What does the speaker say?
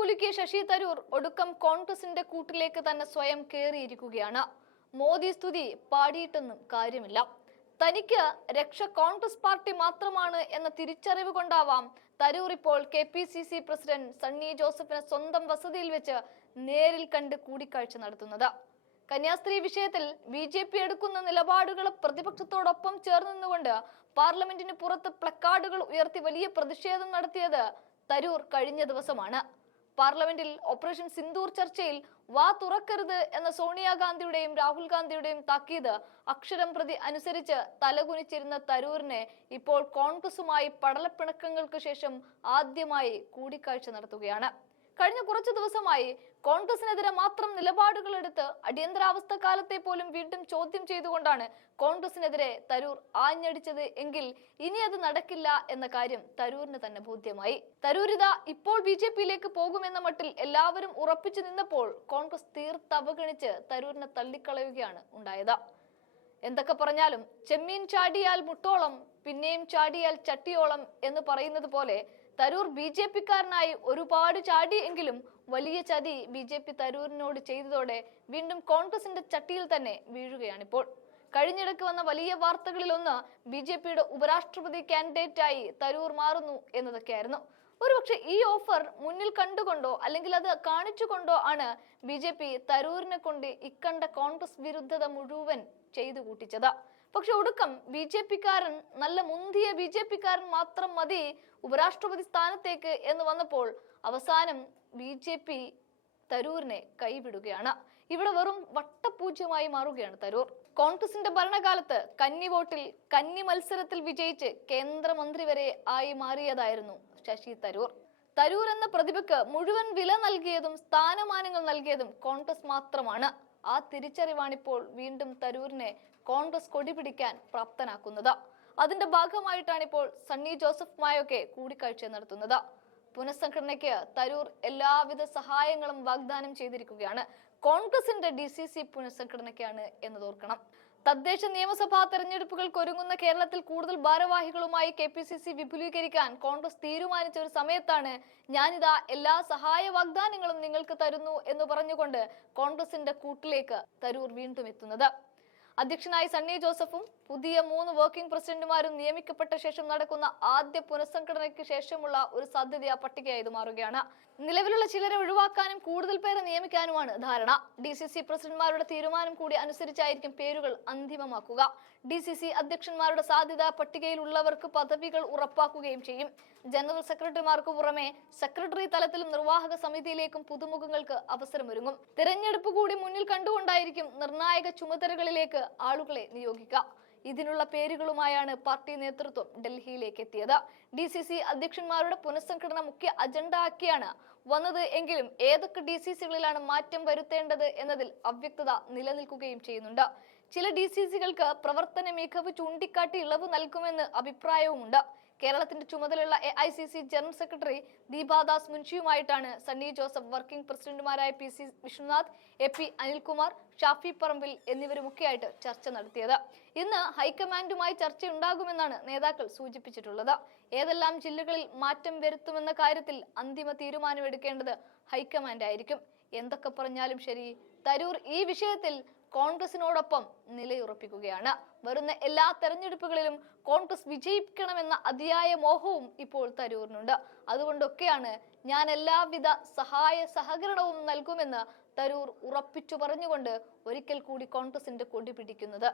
കുലുക്കിയ ശശി തരൂർ ഒടുക്കം കോൺഗ്രസിന്റെ കൂട്ടിലേക്ക് തന്നെ സ്വയം കേറിയിരിക്കുകയാണ്. മോദി സ്തുതി പാടിയിട്ടൊന്നും കാര്യമില്ല. തനിക്ക് രക്ഷ കോൺഗ്രസ് പാർട്ടി മാത്രമാണ് എന്ന തിരിച്ചറിവ് കൊണ്ടാവാം തരൂർ ഇപ്പോൾ KPCC പ്രസിഡന്റ് സണ്ണി ജോസഫിനെ സ്വന്തം വസതിയിൽ വെച്ച് നേരിൽ കണ്ട് കൂടിക്കാഴ്ച നടത്തുന്നത്. കന്യാസ്ത്രീ വിഷയത്തിൽ BJP എടുക്കുന്ന നിലപാടുകൾ പ്രതിപക്ഷത്തോടൊപ്പം ചേർന്നുകൊണ്ട് പാർലമെന്റിന് പുറത്ത് പ്ലക്കാർഡുകൾ ഉയർത്തി വലിയ പ്രതിഷേധം നടത്തിയത് തരൂർ കഴിഞ്ഞ ദിവസമാണ്. പാർലമെന്റിൽ ഓപ്പറേഷൻ സിന്ദൂർ ചർച്ചയിൽ വാ തുറക്കരുത് എന്ന സോണിയാഗാന്ധിയുടെയും രാഹുൽ ഗാന്ധിയുടെയും താക്കീത് അക്ഷരം പ്രതി അനുസരിച്ച് തലകുനിച്ചിരുന്ന തരൂരിനെ ഇപ്പോൾ കോൺഗ്രസുമായി പടലപ്പിണക്കങ്ങൾക്ക് ശേഷം ആദ്യമായി കൂടിക്കാഴ്ച നടത്തുകയാണ്. കഴിഞ്ഞ കുറച്ചു ദിവസമായി കോൺഗ്രസിനെതിരെ മാത്രം നിലപാടുകൾ എടുത്ത് അടിയന്തരാവസ്ഥ കാലത്തെ പോലും വീണ്ടും ചോദ്യം ചെയ്തുകൊണ്ടാണ് കോൺഗ്രസിനെതിരെ തരൂർ ആഞ്ഞടിച്ചത് എങ്കിൽ ഇനി അത് നടക്കില്ല എന്ന കാര്യം തരൂരിന് തന്നെ ബോധ്യമായി. തരൂരിത ഇപ്പോൾ BJPയിലേക്ക് പോകുമെന്ന മട്ടിൽ എല്ലാവരും ഉറപ്പിച്ചു നിന്നപ്പോൾ കോൺഗ്രസ് തീർത്തവഗണിച്ച് തരൂരിനെ തള്ളിക്കളയുകയാണ് ഉണ്ടായത്. എന്തൊക്കെ പറഞ്ഞാലും ചെമ്മീൻ ചാടിയാൽ മുട്ടോളം പിന്നെയും ചാടിയാൽ ചട്ടിയോളം എന്ന് പറയുന്നത് പോലെ തരൂർ BJPക്കാരനായി ഒരുപാട് ചാടി എങ്കിലും വലിയ ചതി BJP തരൂരിനോട് ചെയ്തതോടെ വീണ്ടും കോൺഗ്രസിന്റെ ചട്ടിയിൽ തന്നെ വീഴുകയാണിപ്പോൾ. കഴിഞ്ഞിടയ്ക്ക് വന്ന വലിയ വാർത്തകളിലൊന്ന് BJPയുടെ ഉപരാഷ്ട്രപതി കാൻഡിഡേറ്റായി തരൂർ മാറുന്നു എന്നതൊക്കെയായിരുന്നു. ഒരുപക്ഷെ ഈ ഓഫർ മുന്നിൽ കണ്ടുകൊണ്ടോ അല്ലെങ്കിൽ അത് കാണിച്ചുകൊണ്ടോ ആണ് BJP തരൂരിനെ കൊണ്ട് ഇക്കണ്ട കോൺഗ്രസ് വിരുദ്ധത മുഴുവൻ ചെയ്തു കൂട്ടിച്ചത്. പക്ഷെ ഒടുക്കം BJPക്കാരൻ നല്ല മുന്തിയ BJPക്കാരൻ മാത്രം മതി ഉപരാഷ്ട്രപതി സ്ഥാനത്തേക്ക് എന്ന് വന്നപ്പോൾ അവസാനം BJP തരൂരിനെ കൈവിടുകയാണ്. ഇവിടെ വെറും വട്ടപൂജ്യമായി മാറുകയാണ് തരൂർ. കോൺഗ്രസിന്റെ ഭരണകാലത്ത് കന്നി വോട്ടിൽ കന്നി മത്സരത്തിൽ വിജയിച്ച് കേന്ദ്രമന്ത്രി വരെ ആയി മാറിയതായിരുന്നു ശശി തരൂർ. തരൂർ എന്ന പ്രതിഭയ്ക്ക് മുഴുവൻ വില നൽകിയതും സ്ഥാനമാനങ്ങൾ നൽകിയതും കോൺഗ്രസ് മാത്രമാണ്. ആ തിരിച്ചറിവാണിപ്പോൾ വീണ്ടും തരൂരിനെ കോൺഗ്രസ് കൊടിപിടിക്കാൻ പ്രാപ്തനാക്കുന്നത്. അതിന്റെ ഭാഗമായിട്ടാണ് ഇപ്പോൾ സണ്ണി ജോസഫുമായൊക്കെ കൂടിക്കാഴ്ച നടത്തുന്നത്. പുനഃസംഘടനയ്ക്ക് തരൂർ എല്ലാവിധ സഹായങ്ങളും വാഗ്ദാനം ചെയ്തിരിക്കുകയാണ്. കോൺഗ്രസിന്റെ DCC പുനഃസംഘടനയ്ക്കാണ് എന്നതോർക്കണം. തദ്ദേശ നിയമസഭാ തെരഞ്ഞെടുപ്പുകൾക്ക് ഒരുങ്ങുന്ന കേരളത്തിൽ കൂടുതൽ ഭാരവാഹികളുമായി KPCC വിപുലീകരിക്കാൻ കോൺഗ്രസ് തീരുമാനിച്ച ഒരു സമയത്താണ് ഞാനിതാ എല്ലാ സഹായ വാഗ്ദാനങ്ങളും നിങ്ങൾക്ക് തരുന്നു എന്ന് പറഞ്ഞുകൊണ്ട് കോൺഗ്രസിന്റെ കൂട്ടിലേക്ക് തരൂർ വീണ്ടും എത്തുന്നത്. അധ്യക്ഷനായി സണ്ണി ജോസഫും പുതിയ 3 വർക്കിംഗ് പ്രസിഡന്റുമാരും നിയമിക്കപ്പെട്ട ശേഷം നടക്കുന്ന ആദ്യ പുനഃസംഘടനയ്ക്ക് ശേഷമുള്ള ഒരു സാധ്യത പട്ടികയായി മാറുകയാണ്. നിലവിലുള്ള ചിലരെ ഒഴിവാക്കാനും കൂടുതൽ പേരെ നിയമിക്കാനുമാണ് ധാരണ. DCC പ്രസിഡന്റുമാരുടെ തീരുമാനം കൂടി അനുസരിച്ചായിരിക്കും പേരുകൾ അന്തിമമാക്കുക. DCC അധ്യക്ഷന്മാരുടെ സാധ്യതാ പട്ടികയിലുള്ളവർക്ക് പദവികൾ ഉറപ്പാക്കുകയും ചെയ്യും. ജനറൽ സെക്രട്ടറിമാർക്ക് പുറമെ സെക്രട്ടറി തലത്തിലും നിർവാഹക സമിതിയിലേക്കും പുതുമുഖങ്ങൾക്ക് അവസരമൊരുങ്ങും. തിരഞ്ഞെടുപ്പ് കൂടി മുന്നിൽ കണ്ടുകൊണ്ടായിരിക്കും നിർണായക ചുമതലകളിലേക്ക് ആളുകളെ നിയോഗിക്കുക. ഇതിനുള്ള പേരുകളുമായാണ് പാർട്ടി നേതൃത്വം ഡൽഹിയിലേക്ക് എത്തിയത്. DCC അധ്യക്ഷന്മാരുടെ പുനഃസംഘടന മുഖ്യ അജണ്ട ആക്കിയാണ് വന്നത് എങ്കിലും ഏതൊക്കെ DCCകളിലാണ് മാറ്റം വരുത്തേണ്ടത് എന്നതിൽ അവ്യക്തത നിലനിൽക്കുകയും ചെയ്യുന്നുണ്ട്. ചില DCCകൾക്ക് പ്രവർത്തന മികവ് ചൂണ്ടിക്കാട്ടി ഇളവ് നൽകുമെന്ന് അഭിപ്രായവുമുണ്ട്. കേരളത്തിന്റെ ചുമതലയുള്ള AICC ജനറൽ സെക്രട്ടറി ദീപാദാസ് മുൻഷിയുമായിട്ടാണ് സണ്ണി ജോസഫ് വർക്കിംഗ് പ്രസിഡന്റുമാരായ PC വിശ്വനാഥ്, AP അനിൽകുമാർ, ഷാഫി പറമ്പിൽ എന്നിവരുമൊക്കെയായിട്ട് ചർച്ച നടത്തിയത്. ഇന്ന് ഹൈക്കമാൻഡുമായി ചർച്ചയുണ്ടാകുമെന്നാണ് നേതാക്കൾ സൂചിപ്പിച്ചിട്ടുള്ളത്. ഏതെല്ലാം ജില്ലകളിൽ മാറ്റം വരുത്തുമെന്ന കാര്യത്തിൽ അന്തിമ തീരുമാനമെടുക്കേണ്ടത് ഹൈക്കമാൻഡ് ആയിരിക്കും. എന്തൊക്കെ പറഞ്ഞാലും ശരി, തരൂർ ഈ വിഷയത്തിൽ കോൺഗ്രസിനോടൊപ്പം നിലയുറപ്പിക്കുകയാണ്. വരുന്ന എല്ലാ തെരഞ്ഞെടുപ്പുകളിലും കോൺഗ്രസ് വിജയിക്കണമെന്ന അതിയായ മോഹവും ഇപ്പോൾ തരൂരിനുണ്ട്. അതുകൊണ്ടൊക്കെയാണ് ഞാൻ എല്ലാവിധ സഹായ സഹകരണവും നൽകുമെന്ന് തരൂർ ഉറപ്പിച്ചു പറഞ്ഞുകൊണ്ട് ഒരിക്കൽ കൂടി കോൺഗ്രസിന്റെ കൊടി പിടിക്കുന്നത്.